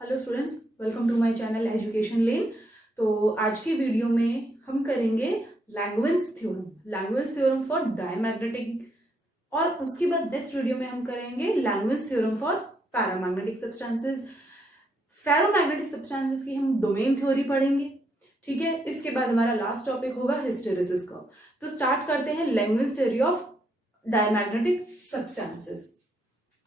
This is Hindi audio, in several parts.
Hello students, welcome to my channel education lane. तो आज की वीडियो में हम करेंगे लैंग्वेज थ्योरम फॉर डायमैग्नेटिक, और उसके बाद नेक्स्ट वीडियो में हम करेंगे language theorem for paramagnetic substances. Ferromagnetic substances की हम डोमेन थ्योरी पढ़ेंगे, ठीक है। इसके बाद हमारा लास्ट टॉपिक होगा हिस्टेरेसिस का। तो स्टार्ट करते हैं language theory of diamagnetic substances,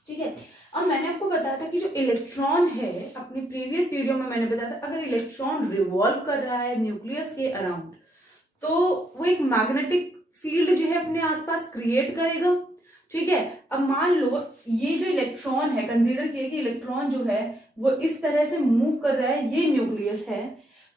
ठीक है। अब मैंने आपको बताया था कि जो इलेक्ट्रॉन है, अपनी प्रीवियस वीडियो में मैंने बताया था, अगर इलेक्ट्रॉन रिवॉल्व कर रहा है न्यूक्लियस के अराउंड तो वो एक मैग्नेटिक फील्ड जो है अपने आसपास क्रिएट करेगा, ठीक है। अब मान लो ये जो इलेक्ट्रॉन है, कंसीडर किए कि इलेक्ट्रॉन जो है वो इस तरह से मूव कर रहा है, ये न्यूक्लियस है।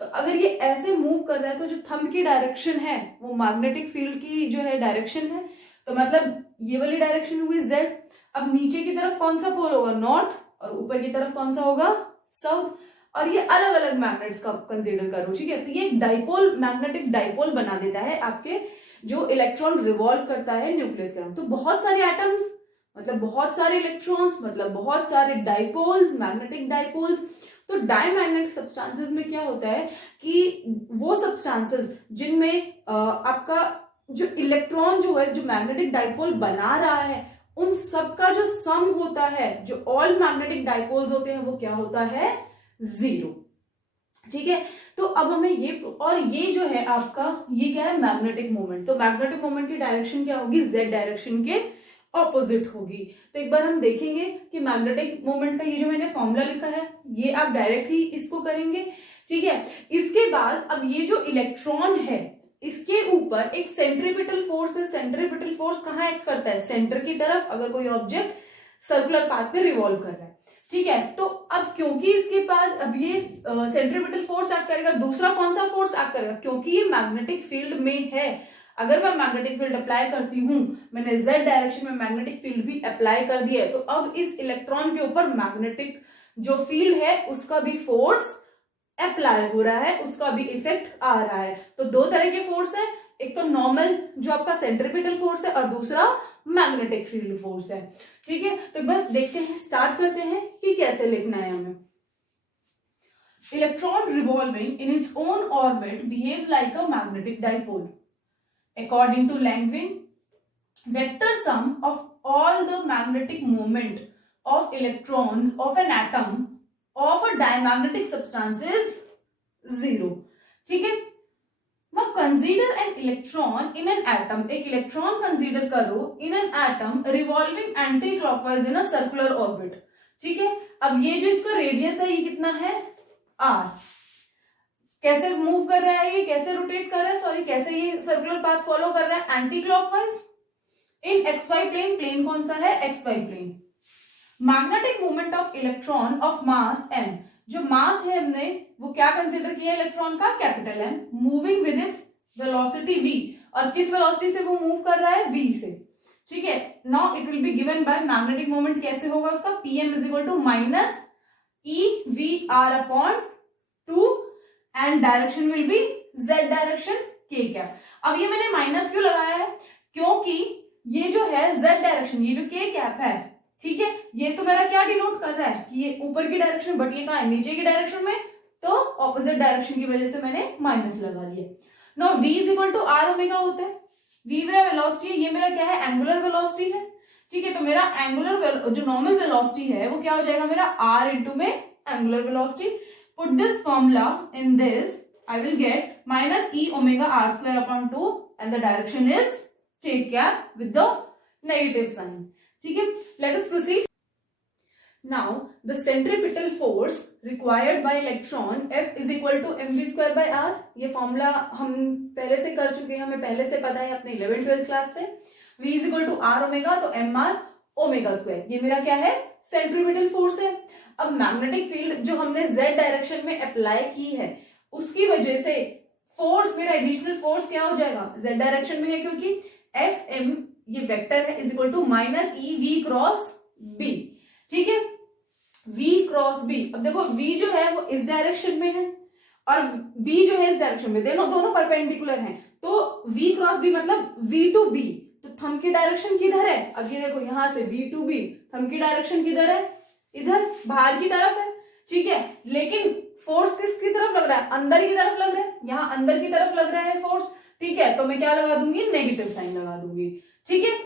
तो अगर ये ऐसे मूव कर रहा है तो जो थंब की डायरेक्शन है वो मैग्नेटिक फील्ड की जो है डायरेक्शन है, तो मतलब ये वाली डायरेक्शन हुई जेड। अब नीचे की तरफ कौन सा पोल होगा, नॉर्थ, और ऊपर की तरफ कौन सा होगा, साउथ। और ये अलग अलग मैग्नेट्स का कंसीडर करो, ठीक है। तो ये एक डाइपोल, मैग्नेटिक डाइपोल बना देता है आपके जो इलेक्ट्रॉन रिवॉल्व करता है न्यूक्लियस के अराउंड। तो बहुत सारे एटम्स मतलब बहुत सारे इलेक्ट्रॉन्स मतलब बहुत सारे डाइपोल्स, मैग्नेटिक डाइपोल्स। तो डायमैग्नेटिक सब्सटेंसेस में क्या होता है कि वो सब्सटेंसेस जिनमें आपका जो इलेक्ट्रॉन जो है, जो मैग्नेटिक डाइपोल बना रहा है, उन सबका जो सम होता है, जो ऑल मैग्नेटिक डाइपोल्स होते हैं, वो क्या होता है, 0, ठीक है। तो अब हमें ये, और ये जो है आपका, ये क्या है, मैग्नेटिक मोमेंट। तो मैग्नेटिक मोमेंट की डायरेक्शन क्या होगी, जेड डायरेक्शन के ऑपोजिट होगी। तो एक बार हम देखेंगे कि मैग्नेटिक मोमेंट का ये जो मैंने फॉर्मूला लिखा है, ये आप डायरेक्ट ही इसको करेंगे, ठीक है। इसके बाद अब ये जो इलेक्ट्रॉन है, इसके ऊपर एक सेंट्रीपिटल फोर्स है। सेंट्रीपिटल फोर्स कहाँ एक्ट करता है, सेंटर की तरफ, अगर कोई ऑब्जेक्ट सर्कुलर पाथ में रिवॉल्व कर रहा है, ठीक है। तो अब क्योंकि इसके पास अब ये सेंट्रीपिटल फोर्स एक्ट करेगा, दूसरा कौन सा फोर्स एक्ट करेगा, क्योंकि ये मैग्नेटिक फील्ड में है। अगर मैं मैग्नेटिक फील्ड अप्लाई करती हूं, मैंने जेड डायरेक्शन में मैग्नेटिक फील्ड भी अप्लाई कर दिया है, तो अब इस इलेक्ट्रॉन के ऊपर मैग्नेटिक जो फील्ड है उसका भी फोर्स अप्लाई हो रहा है, उसका भी इफेक्ट आ रहा है। तो दो तरह के फोर्स है, एक तो नॉर्मल जो आपका सेंट्रीपिटल फोर्स है, और दूसरा मैग्नेटिक फील्ड फोर्स है, ठीक है। तो बस देखते हैं, स्टार्ट करते हैं कि कैसे लिखना है हमें। Electron revolving in its own orbit behaves like a magnetic dipole according to Langevin. Vector sum of all the magnetic moment of electrons of an atom of a diamagnetic substance is 0, ठीक है। Now consider an electron in an atom. एक इलेक्ट्रॉन कंसीडर करो in an atom revolving anti-clockwise in a circular orbit, ठीक है। अब ये जो इसका रेडियस है, ये कितना है, r। कैसे मूव कर रहा है, ये कैसे रोटेट कर रहा है, सॉरी कैसे ये सर्कुलर पाथ फॉलो कर रहा है, anticlockwise in X Y plane. Plane कौन सा है, X Y plane. Magnetic movement of electron of mass m, जो मास है हमने वो क्या कंसीडर किया इलेक्ट्रॉन का, capital M, moving with its velocity v, और किस वेलोसिटी से वो मूव कर रहा है, v से, ठीक है। Now it will be given by magnetic moment, कैसे होगा उसका, pm is equal to minus EVR upon 2 and direction will be z direction k cap. अब ये मैंने माइनस क्यों लगाया है, क्योंकि ये जो है z डायरेक्शन, ये जो k कैप है, ठीक है, ये तो मेरा क्या डिनोट कर रहा है कि ये ऊपर की डायरेक्शन, बट ये कहाँ है, नीचे की डायरेक्शन में, तो ऑपोजिट डायरेक्शन की वजह से मैंने माइनस लगा दिया। No v is equal to r omega होता है, v मेरा वेलोसिटी है, ये मेरा क्या है, एंगुलर वेलोसिटी है, ठीक है। तो मेरा एंगुलर जो नॉर्मल वेलोसिटी है वो क्या हो जाएगा, मेरा r इंटू में angular velocity. Put this formula in this, I will get minus E omega r square upon 2 and the direction is k cap with the negative sign, ठीक है। Let us proceed. Now the centripetal force required by electron F is equal to mv square by r. ये फॉर्मूला हम पहले से कर चुके हैं, हमें पहले से पता है अपने 11th-12th क्लास से। v is equal to r omega, तो mr ओमेगा स्क्वायर, ये मेरा क्या है, सेंट्रीपिटल फोर्स है। अब मैग्नेटिक फील्ड जो हमने z डायरेक्शन में अप्लाई की है, उसकी वजह से फोर्स, मेरा एडिशनल फोर्स क्या हो जाएगा, z डायरेक्शन में है, क्योंकि Fm ये वेक्टर है, is equal to minus EV cross B, ठीक है, V क्रॉस B। अब देखो V जो है वो इस डायरेक्शन में है और B जो है इस डायरेक्शन में, दोनों परपेंडिकुलर हैं, तो V क्रॉस B मतलब V टू B। तो थंब की डायरेक्शन किधर है, अब ये देखो यहां से V टू B, थंब की डायरेक्शन किधर है, इधर बाहर की तरफ है, ठीक है, लेकिन फोर्स किसकी तरफ लग रहा है, अंदर की तरफ लग रहा है, यहाँ अंदर की तरफ लग रहा है फोर्स, ठीक है, तो मैं क्या लगा दूंगी, नेगेटिव साइन लगा दूंगी, ठीक है,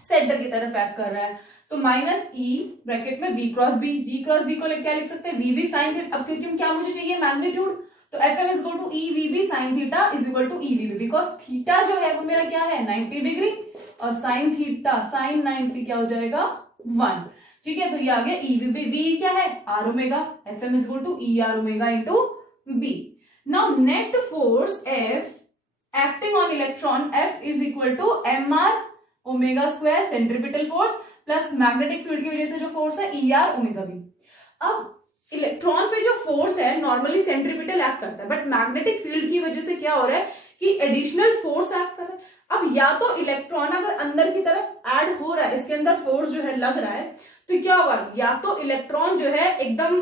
सेंटर की तरफ एक्ट कर रहा है, तो माइनस ई ब्रैकेट में वी क्रॉस बी को क्या लिख सकते हैं, वी बी साइन थीटा, अब क्योंकि क्या मुझे चाहिए मैग्नीट्यूड, तो F M is equal to E V B sine theta is equal to E V B, because theta जो है वो मेरा क्या है 90 डिग्री और साइन थीटा साइन 90 क्या हो जाएगा 1, ठीक है, तो ये आ गया ई वी बी, वी क्या है R omega, F M is equal to E are omega into B. Now net force F acting on electron F is equal to M are omega square centripetal force plus magnetic field की वजह से जो फोर्स है ई आर ओमेगा बी। अब इलेक्ट्रॉन पे जो फोर्स है नॉर्मली सेंट्रीपिटल एक्ट करता है, बट मैग्नेटिक फील्ड की वजह से क्या हो रहा है कि एडिशनल फोर्स एक्ट कर रहा है। अब या तो इलेक्ट्रॉन अगर अंदर की तरफ ऐड हो रहा है, इसके अंदर फोर्स जो है लग रहा है, तो क्या होगा, या तो इलेक्ट्रॉन जो है एकदम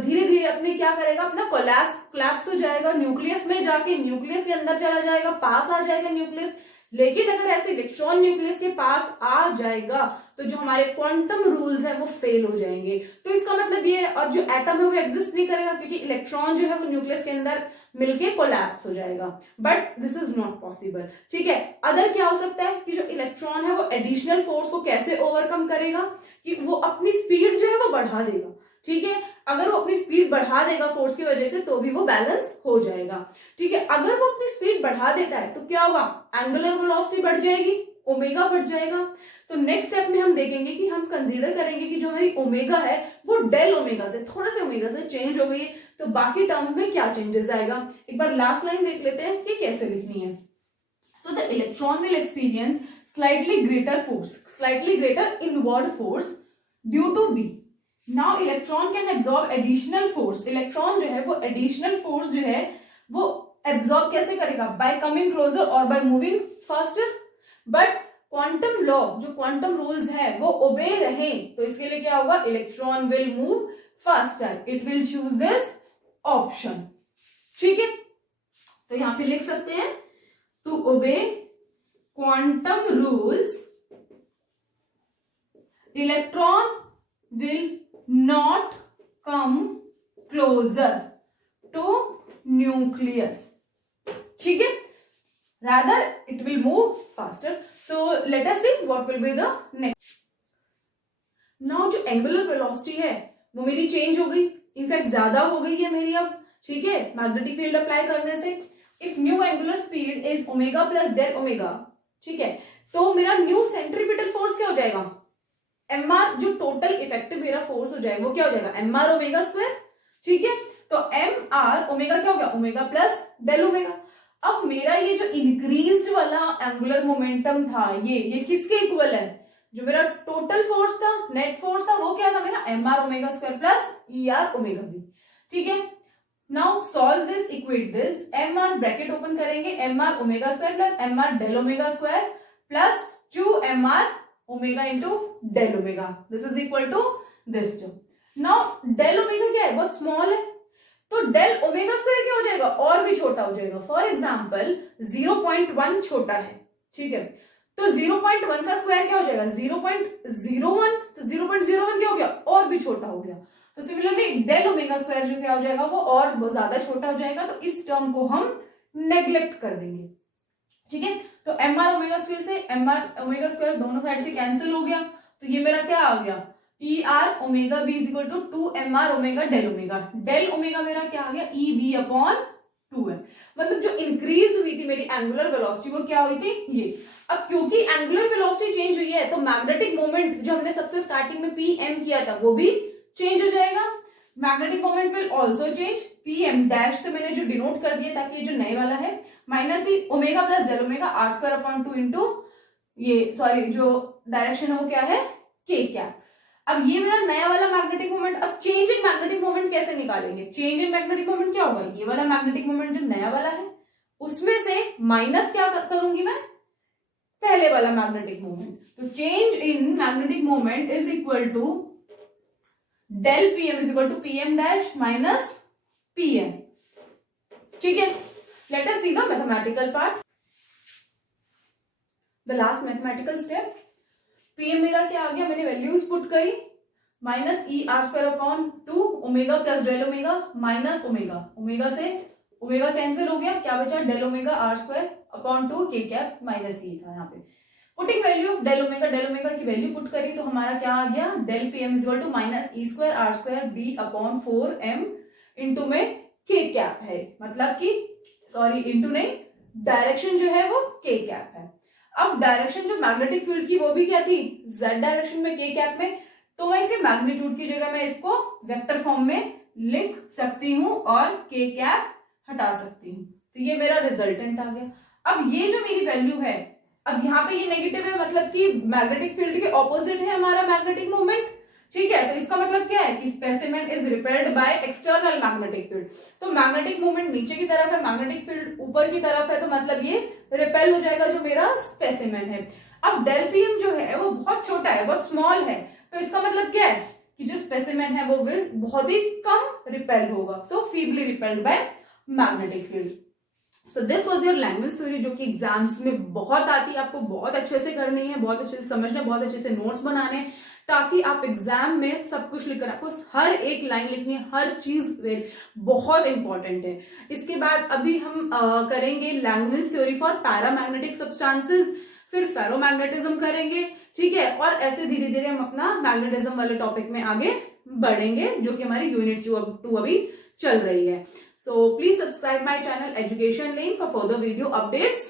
धीरे धीरे अपने क्या करेगा, अपना कोलैप्स हो जाएगा, न्यूक्लियस में जाके न्यूक्लियस के अंदर चला जाएगा, पास आ जाएगा न्यूक्लियस। लेकिन अगर ऐसे इलेक्ट्रॉन न्यूक्लियस के पास आ जाएगा तो जो हमारे क्वांटम रूल्स है वो फेल हो जाएंगे, तो इसका मतलब ये है, और जो एटम है वो एग्जिस्ट नहीं करेगा क्योंकि इलेक्ट्रॉन जो है वो न्यूक्लियस के अंदर मिलके कोलैप्स हो जाएगा, but this is not possible, ठीक है। अदर क्या हो सकता है कि जो इलेक्ट्रॉन है वो एडिशनल फोर्स को कैसे ओवरकम करेगा, कि वो अपनी स्पीड जो है वो बढ़ा देगा, ठीक है, अगर वो अपनी स्पीड बढ़ा देगा फोर्स की वजह से तो भी वो बैलेंस हो जाएगा, ठीक है। अगर वो अपनी स्पीड बढ़ा देता है तो क्या होगा, एंगुलर वेलोसिटी बढ़ जाएगी, ओमेगा बढ़ जाएगा। तो नेक्स्ट स्टेप में हम देखेंगे कि हम कंसीडर करेंगे कि जो हमारी ओमेगा है वो डेल ओमेगा से थोड़ा सा ओमेगा से चेंज हो गई है, तो बाकी टर्म्स में क्या चेंजेस आएगा। एक बार लास्ट लाइन देख लेते हैं कि कैसे लिखनी है। So the electron will experience slightly greater force, slightly greater inward force due to B. Now electron can absorb additional force, electron जो है वो एडिशनल फोर्स जो है वो एब्सॉर्ब कैसे करेगा, बाय कमिंग क्लोजर और by moving faster. But quantum law, जो क्वांटम रूल्स है वो ओबे रहे, तो इसके लिए क्या होगा, electron will move faster, it will choose this option, ठीक है। तो यहां पे लिख सकते हैं to obey quantum rules electron will not come closer to nucleus, ठीक है, rather it will move faster. So let us see what will be the next. Now जो angular velocity है वो मेरी चेंज हो गई, इनफैक्ट ज्यादा हो गई है मेरी अब, ठीक है, मैग्नेटिक फील्ड अप्लाई करने से। If new angular speed is omega plus del omega, ठीक है, तो मेरा न्यू सेंट्रीपिटल फोर्स क्या हो जाएगा, एम आर, जो टोटल इफेक्टिव मेरा फोर्स हो जाएगा वो क्या हो जाएगा, एम आर ओमेगा स्क्वायर, ठीक है। तो एम आर ओमेगा क्या हो गया, ओमेगा प्लस डेल ओमेगा। अब मेरा ये जो इंक्रीज्ड वाला एंगुलर मोमेंटम था ये किसके इक्वल है, जो मेरा टोटल फोर्स था, नेट फोर्स था, वो क्या था मेरा m are omega square plus e are omega b, ठीक है। Now solve this, equate this, m r bracket open करेंगे, m are omega square plus m r del omega square plus 2 M R omega into del omega, this is equal to this too. Now del omega क्या है, बहुत स्मॉल है, तो डेल ओमेगा स्क्वायर क्या हो जाएगा, और भी छोटा हो जाएगा। फॉर एग्जांपल 0.1 छोटा है, ठीक है, तो 0.1 का स्क्वायर क्या हो जाएगा 0.01, तो 0.01 क्या हो गया, और भी छोटा हो गया। तो सिमिलरली डेल ओमेगा स्क्वायर जो क्या हो जाएगा वो और बहुत ज्यादा छोटा हो जाएगा, तो इस टर्म को हम नेग्लेक्ट कर देंगे, ठीक है। तो एम आर ओमेगा स्क्वायर से एम आर ओमेगा स्क्वायर दोनों साइड से कैंसिल हो गया, तो ये मेरा क्या आ गया, E are omega B is equal to 2 M R omega del omega, del omega मेरा क्या आ गया, ई बी अपॉन 2 है। मतलब जो इंक्रीज हुई थी मेरी एंगुलर वेलोसिटी वो क्या हुई थी, ये। अब क्योंकि एंगुलर वेलोसिटी चेंज हुई है तो मैग्नेटिक मोमेंट जो हमने सबसे स्टार्टिंग में पी एम किया था वो भी चेंज हो जाएगा, magnetic moment will also change, P M dash से मैंने जो डिनोट कर दिया ताकि ये जो नए वाला है माइनस ही omega plus del omega R square upon 2 into ये, सॉरी जो डायरेक्शन है वो क्या है, के कैप। अब ये मेरा नया वाला मैग्नेटिक मोमेंट, अब चेंज इन मैग्नेटिक मोमेंट कैसे निकालेंगे, चेंज इन मैग्नेटिक मोमेंट क्या होगा, ये वाला मैग्नेटिक मोमेंट जो नया वाला है उसमें से माइनस क्या करूंगी मैं, पहले वाला मैग्नेटिक मोमेंट। तो change in magnetic moment is equal to del P M is equal to P M dash minus P M, ठीक है। Let us see the mathematical part, the last mathematical step. PM मेरा क्या आ गया, मैंने वैल्यूज पुट करी, minus E R square upon 2 omega plus del omega minus omega, omega से ओमेगा कैंसिल हो गया, क्या बचा del omega R square upon 2 K cap minus E था यहाँ पे। Putting value of del omega की वैल्यू पुट करी तो हमारा क्या आ गया, del P M is equal to minus E square R square B upon 4m into में के कैप है, मतलब कि सॉरी इंटू नहीं, डायरेक्शन जो है वो के कैप है। अब डायरेक्शन जो मैग्नेटिक फील्ड की वो भी क्या थी, जेड डायरेक्शन में के कैप में, तो मैं इसे मैग्नीट्यूड की जगह मैं इसको वेक्टर फॉर्म में लिख सकती हूं और के कैप हटा सकती हूँ, तो ये मेरा रिजल्टेंट आ गया। अब ये जो मेरी वैल्यू है, अब यहाँ पे ये नेगेटिव है, मतलब कि मैग्नेटिक फील्ड के ऑपोजिट है हमारा मैग्नेटिक मोमेंट, ठीक है, तो इसका मतलब क्या है कि specimen is repelled by external magnetic field, तो मैग्नेटिक मोमेंट नीचे की तरफ है, मैग्नेटिक फील्ड ऊपर की तरफ है, तो मतलब ये रिपेल हो जाएगा जो मेरा स्पेसिमेन है। अब डेल पीएम जो है वो बहुत छोटा है, बहुत स्मॉल है, तो इसका मतलब क्या है कि जो स्पेसिमेन है वो विल बहुत ही कम रिपेल होगा, so feebly repelled by magnetic field. So this was your language theory, जो कि एग्जाम्स में बहुत आती है, आपको बहुत अच्छे से करनी है, बहुत अच्छे से समझना, बहुत अच्छे से नोट्स बनाने, ताकि आप एग्जाम में सब कुछ लिखकर, आपको हर एक लाइन लिखनी है, हर चीज बहुत इंपॉर्टेंट है। इसके बाद अभी हम करेंगे language theory for paramagnetic substances, फिर फेरोमैग्नेटिज्म करेंगे, ठीक है, और ऐसे धीरे धीरे हम अपना मैग्नेटिज्म वाले टॉपिक में आगे बढ़ेंगे, जो कि हमारी यूनिट 2 अभी चल रही है। So please subscribe my channel Education Lane for further video updates.